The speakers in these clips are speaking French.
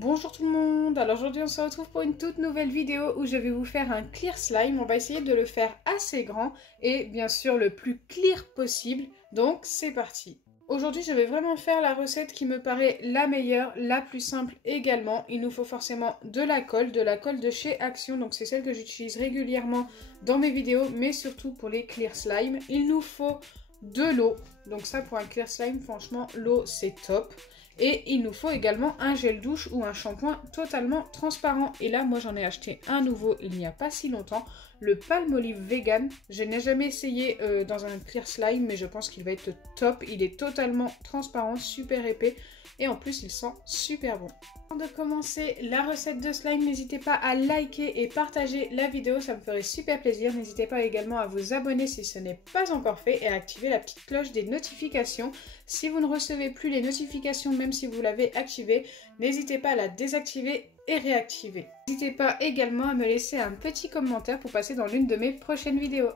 Bonjour tout le monde, alors aujourd'hui on se retrouve pour une toute nouvelle vidéo où je vais vous faire un clear slime. On va essayer de le faire assez grand et bien sûr le plus clear possible, donc c'est parti. Aujourd'hui je vais vraiment faire la recette qui me paraît la meilleure, la plus simple également. Il nous faut forcément de la colle de chez Action, donc c'est celle que j'utilise régulièrement dans mes vidéos, mais surtout pour les clear slime. Il nous faut de l'eau, donc ça pour un clear slime, franchement l'eau c'est top. Et il nous faut également un gel douche ou un shampoing totalement transparent. Et là, moi, j'en ai acheté un nouveau il n'y a pas si longtemps. Le Palmolive Vegan. Je n'ai jamais essayé dans un clear slime, mais je pense qu'il va être top. Il est totalement transparent, super épais. Et en plus, il sent super bon. Avant de commencer la recette de slime, n'hésitez pas à liker et partager la vidéo. Ça me ferait super plaisir. N'hésitez pas également à vous abonner si ce n'est pas encore fait et à activer la petite cloche des notifications. Si vous ne recevez plus les notifications, même si vous l'avez activée, n'hésitez pas à la désactiver et réactiver. N'hésitez pas également à me laisser un petit commentaire pour passer dans l'une de mes prochaines vidéos.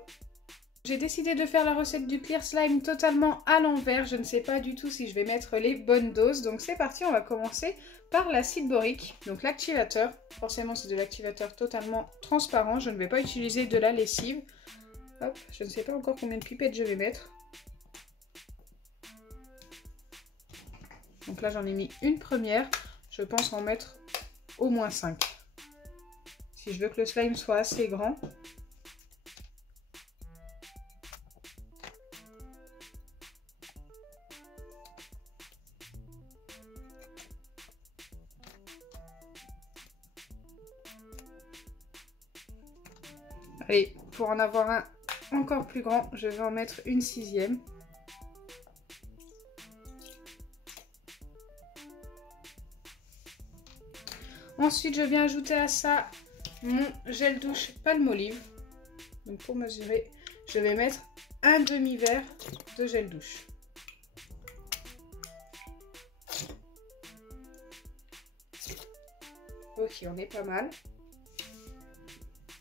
J'ai décidé de faire la recette du clear slime totalement à l'envers. Je ne sais pas du tout si je vais mettre les bonnes doses. Donc c'est parti, on va commencer par l'acide borique. Donc l'activateur, forcément c'est de l'activateur totalement transparent. Je ne vais pas utiliser de la lessive. Hop, je ne sais pas encore combien de pipettes je vais mettre. Donc là j'en ai mis une première. Je pense en mettre au moins 5. Si je veux que le slime soit assez grand. Allez, pour en avoir un encore plus grand, je vais en mettre une 6e. Ensuite, je viens ajouter à ça mon gel douche Palmolive. Donc pour mesurer, je vais mettre un demi-verre de gel douche. Ok, on est pas mal.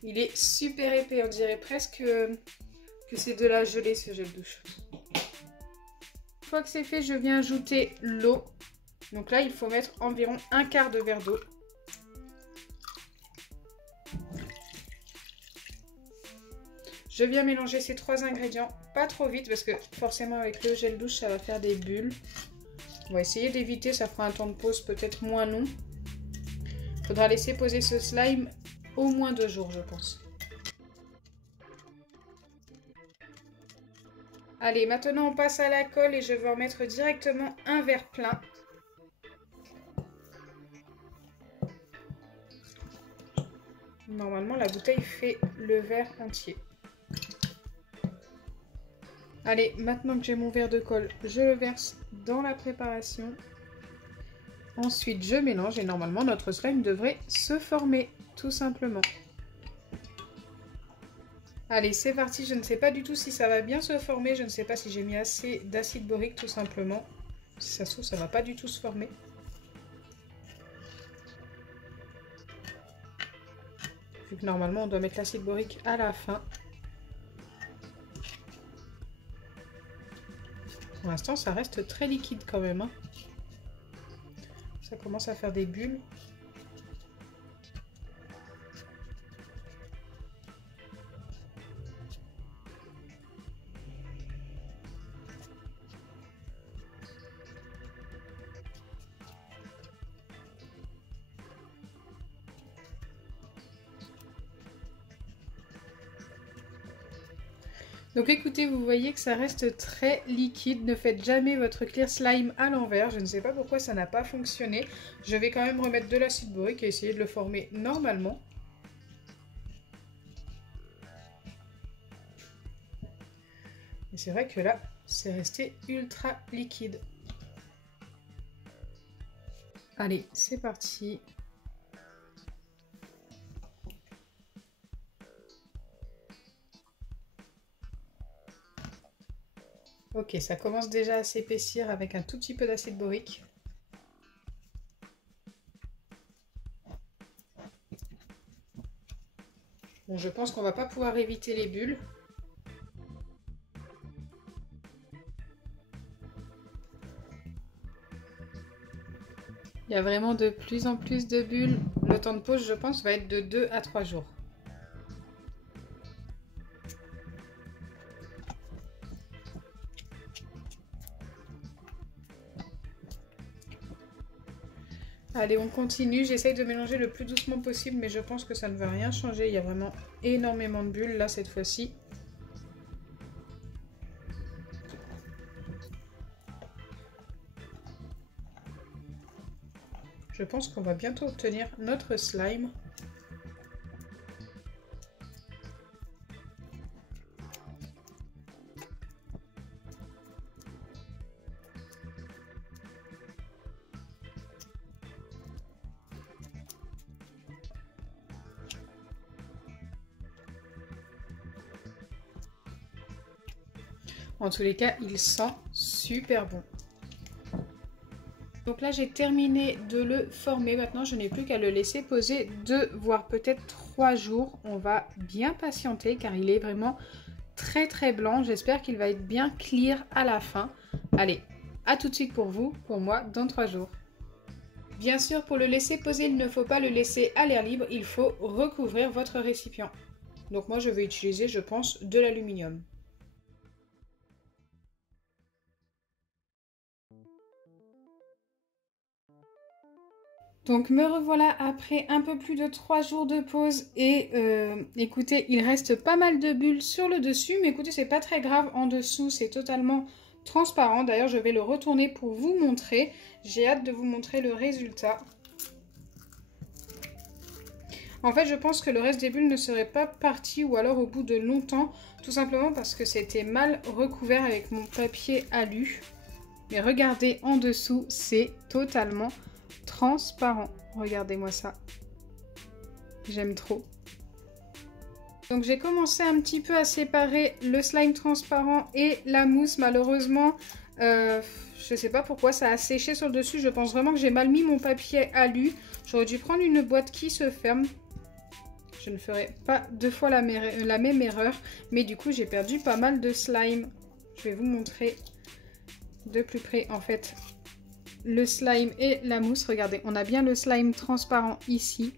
Il est super épais, on dirait presque que c'est de la gelée ce gel douche. Une fois que c'est fait, je viens ajouter l'eau. Donc là, il faut mettre environ un quart de verre d'eau. Je viens mélanger ces trois ingrédients, pas trop vite parce que forcément avec le gel douche, ça va faire des bulles. On va essayer d'éviter, ça fera un temps de pause peut-être moins long. Il faudra laisser poser ce slime au moins 2 jours, je pense. Allez, maintenant on passe à la colle et je vais en mettre directement un verre plein. Normalement, la bouteille fait le verre entier. Allez, maintenant que j'ai mon verre de colle, je le verse dans la préparation. Ensuite, je mélange et normalement, notre slime devrait se former, tout simplement. Allez, c'est parti. Je ne sais pas du tout si ça va bien se former. Je ne sais pas si j'ai mis assez d'acide borique, tout simplement. Si ça se trouve, ça ne va pas du tout se former. Vu que normalement, on doit mettre l'acide borique à la fin. Pour l'instant, ça reste très liquide quand même. Ça commence à faire des bulles. Donc écoutez, vous voyez que ça reste très liquide. Ne faites jamais votre clear slime à l'envers. Je ne sais pas pourquoi ça n'a pas fonctionné. Je vais quand même remettre de l'acide borique et essayer de le former normalement. Et c'est vrai que là, c'est resté ultra liquide. Allez, c'est parti. Ok, ça commence déjà à s'épaissir avec un tout petit peu d'acide borique. Bon, je pense qu'on va pas pouvoir éviter les bulles. Il y a vraiment de plus en plus de bulles. Le temps de pause, je pense, va être de 2 à 3 jours. Allez, on continue. J'essaye de mélanger le plus doucement possible, mais je pense que ça ne va rien changer. Il y a vraiment énormément de bulles là cette fois-ci. Je pense qu'on va bientôt obtenir notre slime. En tous les cas, il sent super bon. Donc là, j'ai terminé de le former. Maintenant, je n'ai plus qu'à le laisser poser 2 voire peut-être 3 jours. On va bien patienter car il est vraiment très très blanc. J'espère qu'il va être bien clear à la fin. Allez, à tout de suite pour vous, pour moi, dans 3 jours. Bien sûr, pour le laisser poser, il ne faut pas le laisser à l'air libre. Il faut recouvrir votre récipient. Donc moi, je vais utiliser, je pense, de l'aluminium. Donc me revoilà après un peu plus de 3 jours de pause et écoutez, il reste pas mal de bulles sur le dessus, mais écoutez, c'est pas très grave, en dessous c'est totalement transparent. D'ailleurs, je vais le retourner pour vous montrer. J'ai hâte de vous montrer le résultat. En fait, je pense que le reste des bulles ne serait pas parti ou alors au bout de longtemps, tout simplement parce que c'était mal recouvert avec mon papier alu. Mais regardez en dessous, c'est totalement transparent. Regardez-moi ça. J'aime trop. Donc j'ai commencé un petit peu à séparer le slime transparent et la mousse. Malheureusement, je sais pas pourquoi ça a séché sur le dessus. Je pense vraiment que j'ai mal mis mon papier alu. J'aurais dû prendre une boîte qui se ferme. Je ne ferai pas 2 fois la même erreur. Mais du coup, j'ai perdu pas mal de slime. Je vais vous montrer de plus près en fait le slime et la mousse. Regardez, on a bien le slime transparent ici.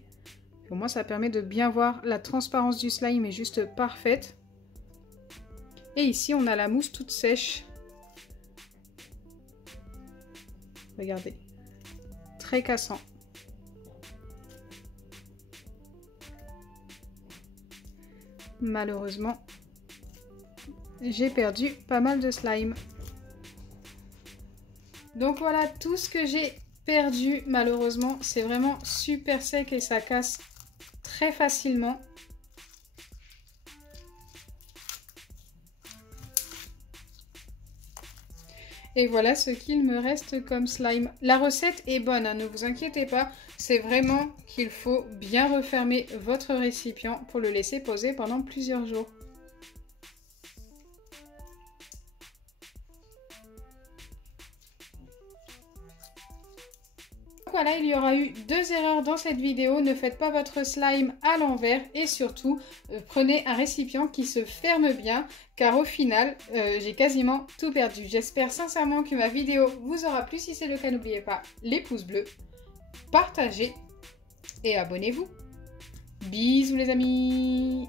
Pour moi, ça permet de bien voir la transparence du slime est juste parfaite. Et ici, on a la mousse toute sèche. Regardez, très cassant. Malheureusement, j'ai perdu pas mal de slime. Donc voilà tout ce que j'ai perdu. Malheureusement, c'est vraiment super sec et ça casse très facilement. Et voilà ce qu'il me reste comme slime. La recette est bonne, hein, ne vous inquiétez pas. C'est vraiment qu'il faut bien refermer votre récipient pour le laisser poser pendant plusieurs jours. Voilà, il y aura eu 2 erreurs dans cette vidéo. Ne faites pas votre slime à l'envers et surtout, prenez un récipient qui se ferme bien car au final, j'ai quasiment tout perdu. J'espère sincèrement que ma vidéo vous aura plu. Si c'est le cas, n'oubliez pas les pouces bleus, partagez et abonnez-vous. Bisous les amis!